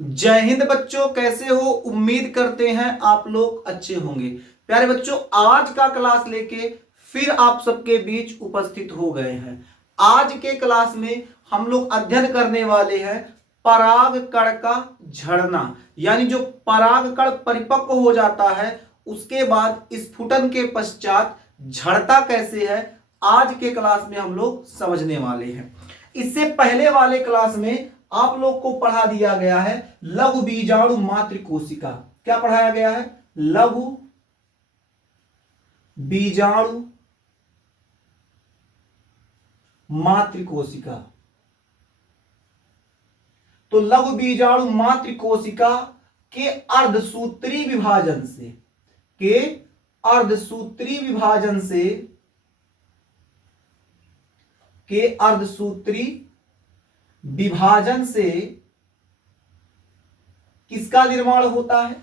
जय हिंद बच्चों, कैसे हो? उम्मीद करते हैं आप लोग अच्छे होंगे। प्यारे बच्चों, आज का क्लास लेके फिर आप सबके बीच उपस्थित हो गए हैं। आज के क्लास में हम लोग अध्ययन करने वाले हैं परागकण का झड़ना, यानी जो परागकण परिपक्व हो जाता है उसके बाद स्फुटन के पश्चात झड़ता कैसे है, आज के क्लास में हम लोग समझने वाले हैं। इससे पहले वाले क्लास में आप लोग को पढ़ा दिया गया है लघु बीजाणु मातृ कोशिका। क्या पढ़ाया गया है? लघु बीजाणु मातृ कोशिका। तो लघु बीजाणु मातृ कोशिका के अर्धसूत्री विभाजन से अर्धसूत्री विभाजन से किसका निर्माण होता है?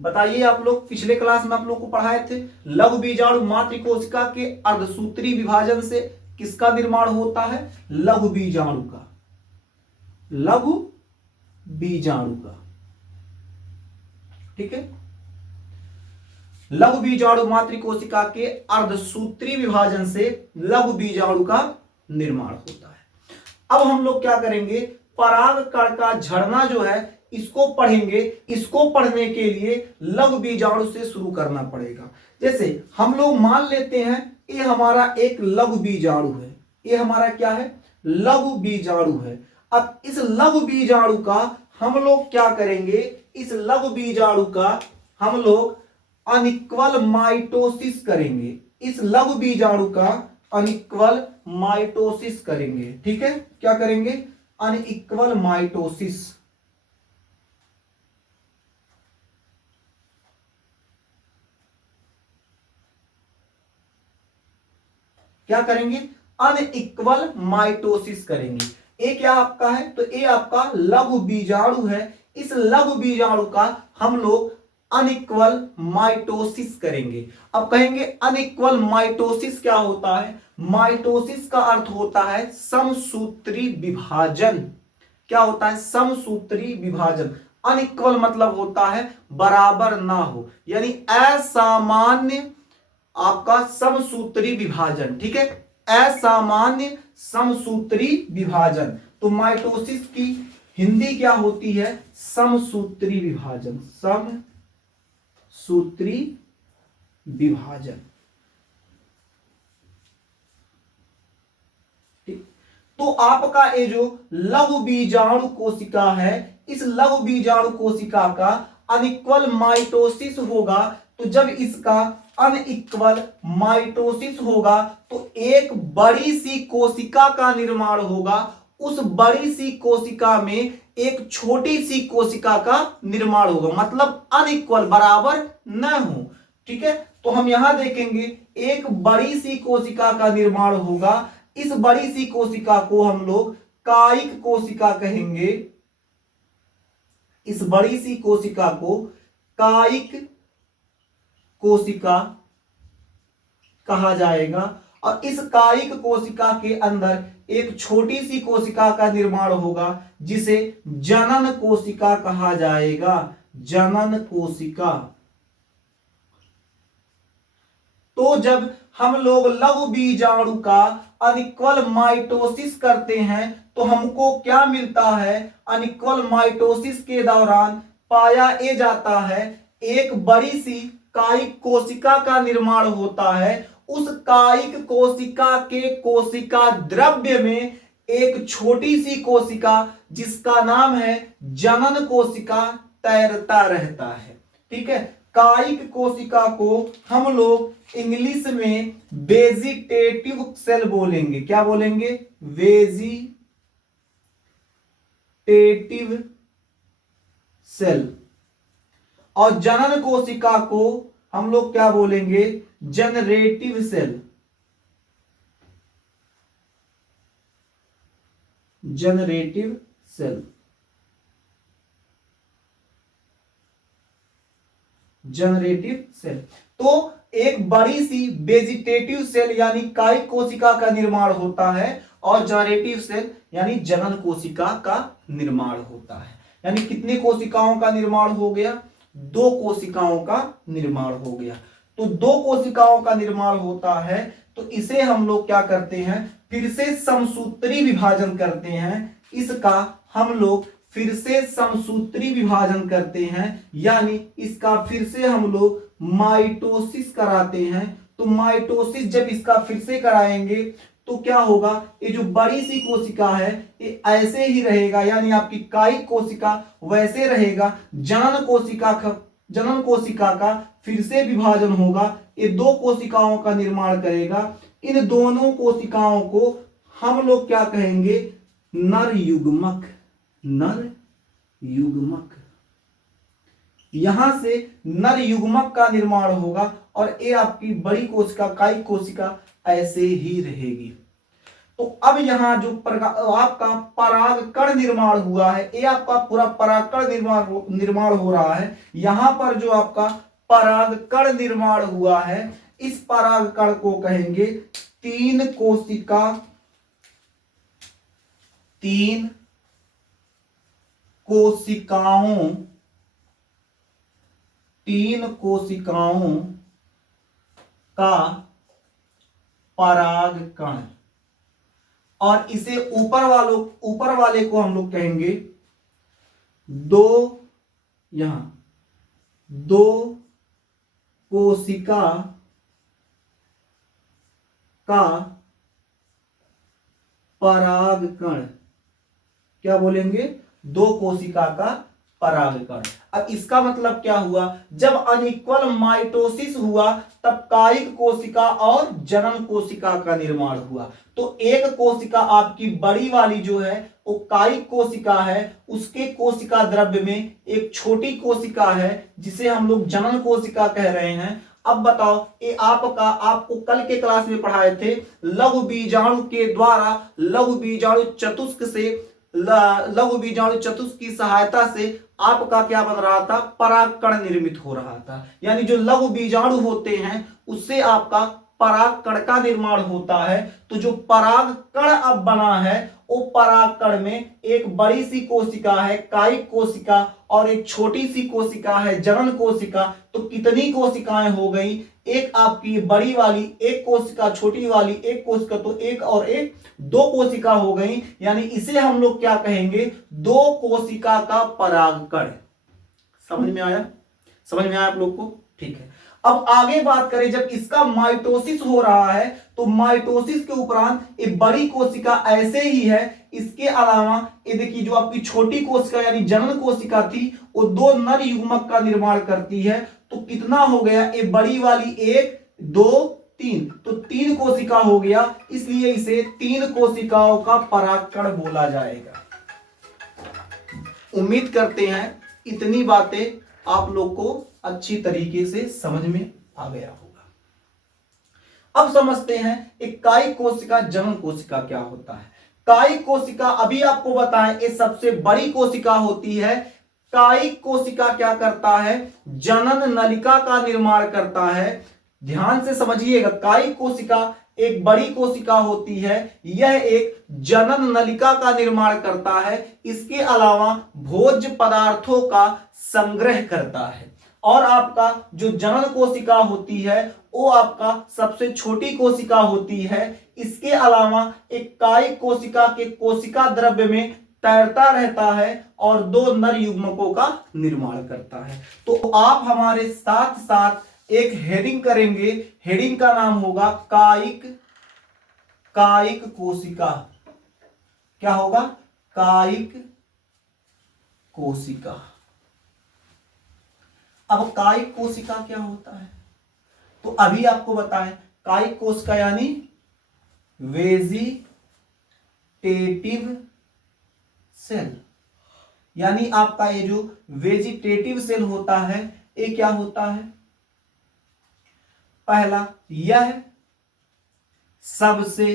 बताइए आप लोग। पिछले क्लास में आप लोग को पढ़ाए थे लघु बीजाणु मातृ कोशिका के अर्धसूत्री विभाजन से किसका निर्माण होता है? लघु बीजाणु का। ठीक है। लघु बीजाणु मातृ कोशिका के अर्धसूत्री विभाजन से लघु बीजाणु का निर्माण होता है। अब हम लोग क्या करेंगे, परागकण का झड़ना जो है इसको पढ़ेंगे। इसको पढ़ने के लिए लघु बीजाणु से शुरू करना पड़ेगा। जैसे हम लोग मान लेते हैं ये हमारा एक लघु बीजाणु है। ये हमारा क्या है? लघु बीजाणु है। अब इस लघु बीजाणु का हम लोग क्या करेंगे? इस लघु बीजाणु का हम लोग अनिक्वल माइटोसिस करेंगे। इस लघु बीजाणु का अनइक्वल माइटोसिस करेंगे। ठीक है, क्या करेंगे? Unequal mitosis. क्या करेंगे? अनइक्वल माइटोसिस करेंगे। ये क्या आपका है? तो ये आपका लघु बीजाणु है। इस लघु बीजाणु का हम लोग अनइक्वल माइटोसिस करेंगे। अब कहेंगे अनइक्वल माइटोसिस क्या होता है? माइटोसिस का अर्थ होता है समसूत्री विभाजन। क्या होता है? समसूत्री विभाजन। अनइक्वल मतलब होता है बराबर ना हो, यानी असामान्य आपका समसूत्री विभाजन। ठीक है, असामान्य समसूत्री विभाजन। तो माइटोसिस की हिंदी क्या होती है? समसूत्री विभाजन। समसूत्री विभाजन। ठीक, तो आपका ये जो लघु बीजाणु कोशिका है, इस लघु बीजाणु कोशिका का अनइक्वल माइटोसिस होगा। तो जब इसका अनइक्वल माइटोसिस होगा तो एक बड़ी सी कोशिका का निर्माण होगा। उस बड़ी सी कोशिका में एक छोटी सी कोशिका का निर्माण होगा, मतलब अनइक्वल, बराबर न हो। ठीक है, तो हम यहां देखेंगे एक बड़ी सी कोशिका का निर्माण होगा। इस बड़ी सी कोशिका को हम लोग कायिक कोशिका कहेंगे। इस बड़ी सी कोशिका को कायिक कोशिका कहा जाएगा। और इस कायिक कोशिका के अंदर एक छोटी सी कोशिका का निर्माण होगा जिसे जनन कोशिका कहा जाएगा। जनन कोशिका। तो जब हम लोग लघु बीजाणु का अनइक्वल माइटोसिस करते हैं तो हमको क्या मिलता है? अनइक्वल माइटोसिस के दौरान पाया ये जाता है एक बड़ी सी कायिक कोशिका का निर्माण होता है। उस कायिक कोशिका के कोशिका द्रव्य में एक छोटी सी कोशिका जिसका नाम है जनन कोशिका तैरता रहता है। ठीक है, कायिक कोशिका को हम लोग इंग्लिश में वेजिटेटिव सेल बोलेंगे। क्या बोलेंगे? Vegetative cell. और जनन कोशिका को हम लोग क्या बोलेंगे? Generative cell. Generative cell. Generative cell. तो एक बड़ी सी वेजिटेटिव सेल यानी कायिक कोशिका का निर्माण होता है और जनरेटिव सेल यानी जनन कोशिका का निर्माण होता है। यानी कितनी कोशिकाओं का निर्माण हो गया, 2 कोशिकाओं का निर्माण हो गया। तो 2 कोशिकाओं का निर्माण होता है तो इसे हम लोग क्या करते हैं, फिर से समसूत्री विभाजन करते हैं। इसका हम लोग फिर से समसूत्री विभाजन करते हैं, यानी इसका फिर से हम लोग माइटोसिस कराते हैं। तो माइटोसिस जब इसका फिर से कराएंगे तो क्या होगा, ये जो बड़ी सी कोशिका है ये ऐसे ही रहेगा, यानी आपकी कायिक कोशिका वैसे रहेगा। जनन कोशिका का फिर से विभाजन होगा, ये 2 कोशिकाओं का निर्माण करेगा। इन दोनों कोशिकाओं को हम लोग क्या कहेंगे, नर युग्मक। नर युग्मक, यहां से नर युग्मक का निर्माण होगा और ये आपकी बड़ी कोशिका कायिक कोशिका ऐसे ही रहेगी। तो अब यहां जो आपका परागकण निर्माण हुआ है, ये आपका पूरा परागकण निर्माण हो रहा है। यहां पर जो आपका परागकण निर्माण हुआ है, इस परागकण को कहेंगे 3 कोशिकाओं का परागकण। और इसे ऊपर वाले को हम लोग कहेंगे 2 कोशिका का परागकण। क्या बोलेंगे, 2 कोशिका का परागकण। अब इसका मतलब क्या हुआ, जब अनइक्वल माइटोसिस हुआ तब कायिक कोशिका और जनन कोशिका का निर्माण हुआ। तो एक कोशिका आपकी बड़ी वाली जो है वो कायिक कोशिका है, उसके कोशिका द्रव्य में एक छोटी कोशिका है जिसे हम लोग जनन कोशिका कह रहे हैं। अब बताओ, ये आपको कल के क्लास में पढ़ाए थे, लघु बीजाणु के द्वारा लघु बीजाणु चतुष्क की सहायता से आपका क्या बन रहा था, परागकण निर्मित हो रहा था। यानी जो लघु बीजाणु होते हैं उससे आपका परागकण का निर्माण होता है। तो जो परागकण अब बना है वो परागकण में एक बड़ी सी कोशिका है कायिक कोशिका और एक छोटी सी कोशिका है जनन कोशिका। तो कितनी कोशिकाएं हो गई, एक आपकी बड़ी वाली, एक कोशिका छोटी वाली, एक कोशिका, तो एक और एक 2 कोशिका हो गई। यानी इसे हम लोग क्या कहेंगे, 2 कोशिका का परागकण। समझ में आया आप लोग को? ठीक है। अब आगे बात करें, जब इसका माइटोसिस हो रहा है तो माइटोसिस के उपरांत ये बड़ी कोशिका ऐसे ही है। इसके अलावा ये देखिए जो आपकी छोटी कोशिका यानी जनन कोशिका थी वो 2 नर युग्मक का निर्माण करती है। तो कितना हो गया, ये बड़ी वाली 1 2 3, तो 3 कोशिका हो गया, इसलिए इसे 3 कोशिकाओं का परागकण बोला जाएगा। उम्मीद करते हैं इतनी बातें आप लोग को अच्छी तरीके से समझ में आ गया होगा। अब समझते हैं एक कायिक कोशिका जनन कोशिका क्या होता है। कायिक कोशिका अभी आपको बताएं, ये सबसे बड़ी कोशिका होती है। कायिक कोशिका क्या करता है, जनन नलिका का निर्माण करता है। ध्यान से समझिएगा, कायिक कोशिका एक बड़ी कोशिका होती है, यह एक जनन नलिका का निर्माण करता है। इसके अलावा भोज्य पदार्थों का संग्रह करता है। और आपका जो जनन कोशिका होती है वो आपका सबसे छोटी कोशिका होती है। इसके अलावा एक कायिक कोशिका के कोशिका द्रव्य में तैरता रहता है और 2 नर युग्मकों का निर्माण करता है। तो आप हमारे साथ साथ एक हेडिंग करेंगे, हेडिंग का नाम होगा कायिक कोशिका। क्या होगा, कायिक कोशिका। अब कायिक कोशिका क्या होता है, तो अभी आपको बताएं, कायिक कोशिका यानी वेजिटेटिव सेल। यानी आपका ये जो वेजिटेटिव सेल होता है ये क्या होता है, पहला यह सबसे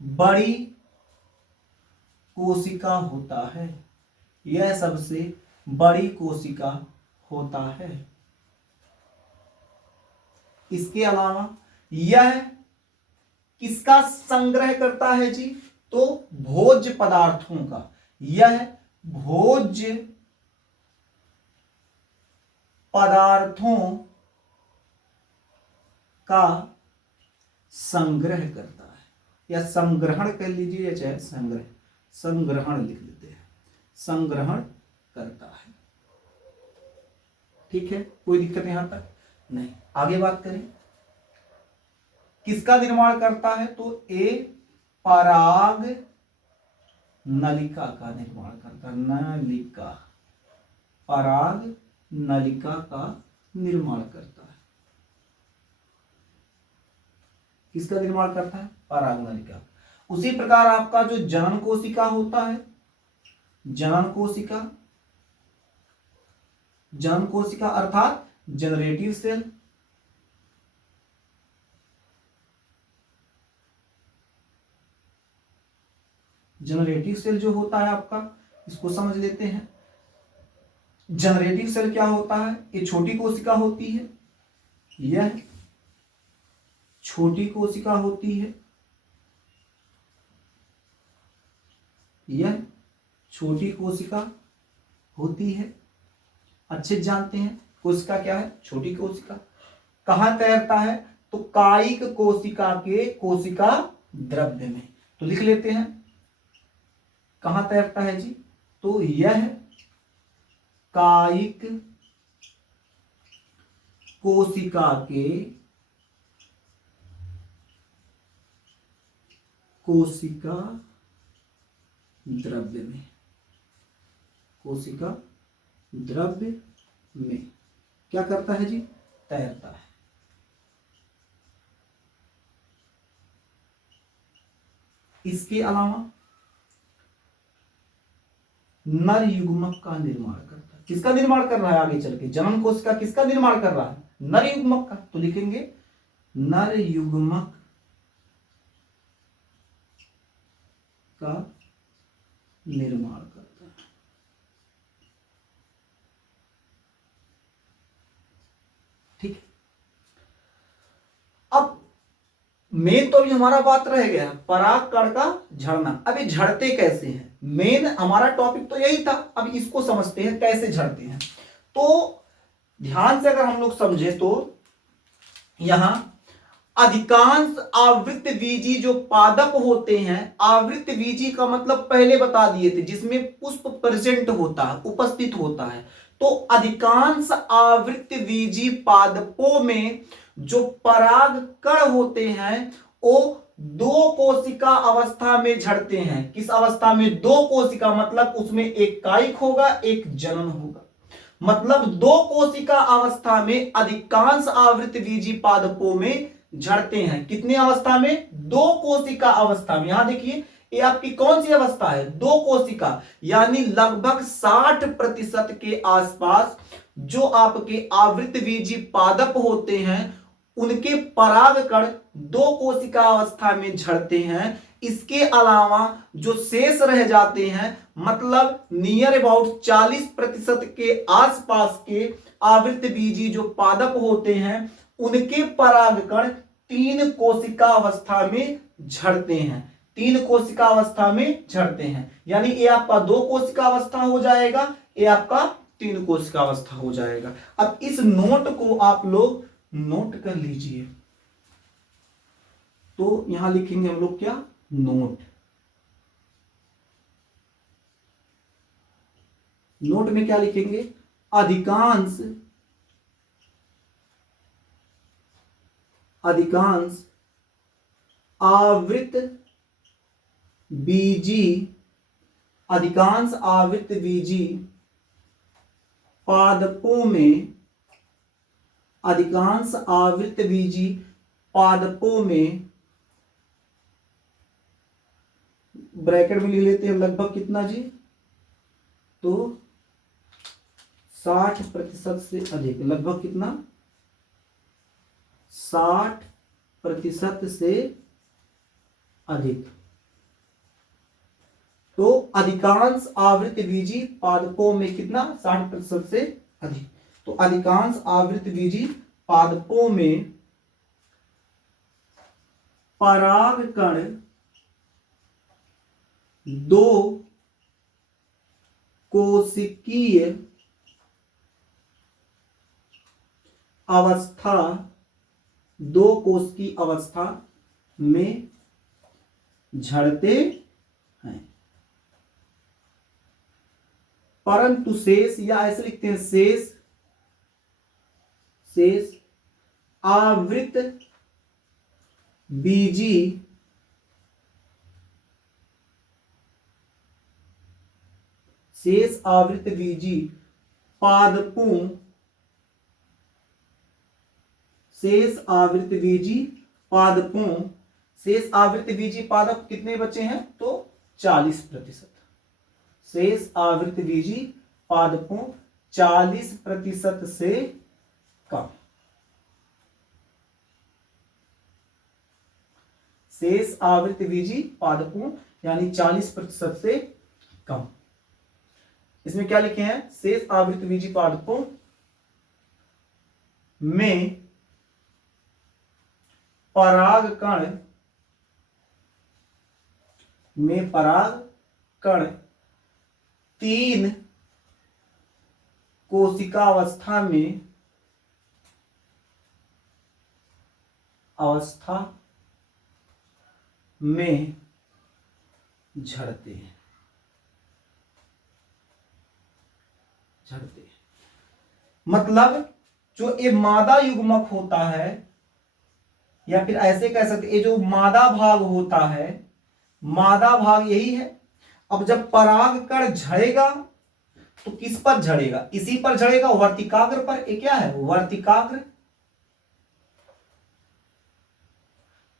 बड़ी कोशिका होता है। यह सबसे बड़ी कोशिका होता है। इसके अलावा यह किसका संग्रह करता है जी, तो भोज्य पदार्थों का, यह भोज्य पदार्थों का संग्रह करता है, या संग्रहण कर लीजिए, या चाहे संग्रहण लिख लेते हैं, संग्रहण करता है। ठीक है, कोई दिक्कत यहां तक नहीं। आगे बात करें, किसका निर्माण करता है, तो ए पराग नलिका का निर्माण करता है, नलिका, पराग नलिका का निर्माण करता है। किसका निर्माण करता है, पराग नलिका। उसी प्रकार आपका जो जनन कोशिका होता है, जनन कोशिका, जनन कोशिका अर्थात जनरेटिव सेल, जनरेटिव सेल जो होता है आपका, इसको समझ लेते हैं। जनरेटिव सेल क्या होता है, ये छोटी कोशिका होती है, यह छोटी कोशिका होती है, यह छोटी कोशिका होती है। अच्छे जानते हैं कोशिका क्या है, छोटी कोशिका। कहां तैरता है, तो कायिक कोशिका के कोशिका द्रव्य में। तो लिख लेते हैं कहां तैरता है जी, तो यह कायिक कोशिका के कोशिका द्रव्य में, कोशिका द्रव्य में क्या करता है जी, तैरता है। इसके अलावा नर युग्मक का निर्माण करता है। किसका निर्माण कर रहा है, आगे चल के जनन कोशिका किसका निर्माण कर रहा है, नर युग्मक का। तो लिखेंगे नर युग्मक का निर्माण करता है। ठीक है, अब मेन तो अभी हमारा बात रह गया पराग कण का झड़ना। अब ये झड़ते कैसे हैं, मेन हमारा टॉपिक तो यही था। अब इसको समझते हैं कैसे झड़ते हैं। तो ध्यान से अगर हम लोग समझे तो यहां अधिकांश आवृतबीजी जो पादप होते हैं, आवृतबीजी का मतलब पहले बता दिए थे, जिसमें पुष्प प्रेजेंट होता है, उपस्थित होता है। तो अधिकांश आवृतबीजी पादपों में जो पराग कण होते हैं वो दो कोशिका अवस्था में झड़ते हैं। किस अवस्था में, दो कोशिका, मतलब उसमें एक कायिक होगा, एक जनन होगा। मतलब दो कोशिका अवस्था में अधिकांश आवृतबीजी पादपों में झड़ते हैं। कितनी अवस्था में, दो कोशिका अवस्था में। यहां देखिए ये आपकी कौन सी अवस्था है, दो कोशिका, यानी लगभग 60% के आसपास जो आपके आवृतबीजी पादप होते हैं उनके पराग कण दो कोशिका अवस्था में झड़ते हैं। इसके अलावा जो शेष रह जाते हैं, मतलब नियर अबाउट 40% के आसपास के आवृतबीजी जो पादप होते हैं उनके पराग कण तीन कोशिका अवस्था में झड़ते हैं, तीन कोशिका अवस्था में झड़ते हैं। यानी ये आपका दो कोशिका अवस्था हो जाएगा, ये आपका तीन कोशिका अवस्था हो जाएगा। अब इस नोट को आप लोग नोट कर लीजिए। तो यहां लिखेंगे हम लोग क्या, नोट। नोट में क्या लिखेंगे, अधिकांश आवृत बीजी पादपों में, अधिकांश आवृतबीजी पादपों में, ब्रैकेट में ले लेते हैं लगभग कितना जी, तो 60% से अधिक, लगभग कितना, 60% से अधिक। तो अधिकांश आवृतबीजी पादपों में कितना, 60% से अधिक। तो अधिकांश आवृतबीजी पादपों में पराग कण दो कोशिकीय अवस्था, दो कोश की अवस्था में झड़ते हैं, परंतु शेष, या ऐसे लिखते हैं शेष आवृत बीजी पादपों, शेष आवृत बीजी पादप कितने बचे हैं? तो 40%। शेष आवृत बीजी पादपों 40% से कम। शेष आवृत बीजी पादपों यानी 40% से कम। इसमें क्या लिखे हैं? शेष आवृत बीजी पादपों में परागकण तीन कोशिका अवस्था में झड़ते हैं। मतलब जो ये मादा युग्मक होता है, या फिर ऐसे कह सकते, ये जो मादा भाग होता है, मादा भाग यही है। अब जब परागकण झड़ेगा तो किस पर झड़ेगा? इसी पर झड़ेगा, वर्तिकाग्र पर। ये क्या है? वर्तिकाग्र।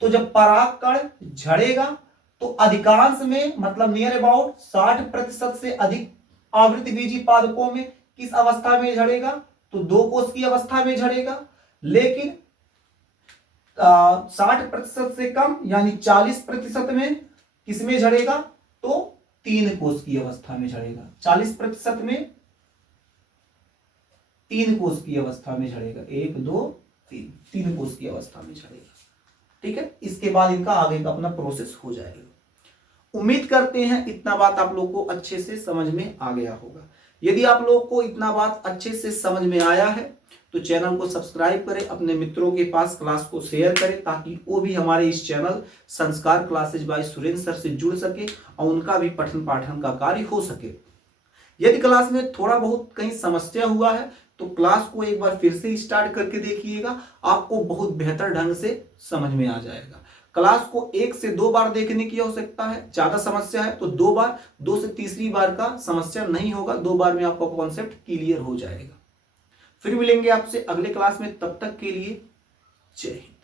तो जब परागकण झड़ेगा तो अधिकांश में, मतलब नियर अबाउट 60% से अधिक आवृत बीजी पादपों में किस अवस्था में झड़ेगा? तो दो कोश की अवस्था में झड़ेगा। लेकिन 60% से कम यानी 40% में किस में झड़ेगा? तो तीन कोश की अवस्था में झड़ेगा। 40% में तीन कोश की अवस्था में झड़ेगा। 1 2 3, तीन कोश की अवस्था में झड़ेगा। ठीक है, इसके बाद इनका आगे का अपना प्रोसेस हो जाएगा। उम्मीद करते हैं इतना बात आप लोग को अच्छे से समझ में आ गया होगा। यदि आप लोग को इतना बात अच्छे से समझ में आया है तो चैनल को सब्सक्राइब करें, अपने मित्रों के पास क्लास को शेयर करें, ताकि वो भी हमारे इस चैनल संस्कार क्लासेज बाय सुरेंद्र सर से जुड़ सके और उनका भी पठन पाठन का कार्य हो सके। यदि क्लास में थोड़ा बहुत कहीं समस्या हुआ है तो क्लास को एक बार फिर से स्टार्ट करके देखिएगा, आपको बहुत बेहतर ढंग से समझ में आ जाएगा। क्लास को 1 से 2 बार देखने की आवश्यकता है। ज्यादा समस्या है तो 2 बार, 2 से तीसरी बार का समस्या नहीं होगा, 2 बार में आपका कॉन्सेप्ट क्लियर हो जाएगा। फिर मिलेंगे आपसे अगले क्लास में, तब तक के लिए जय हिंद।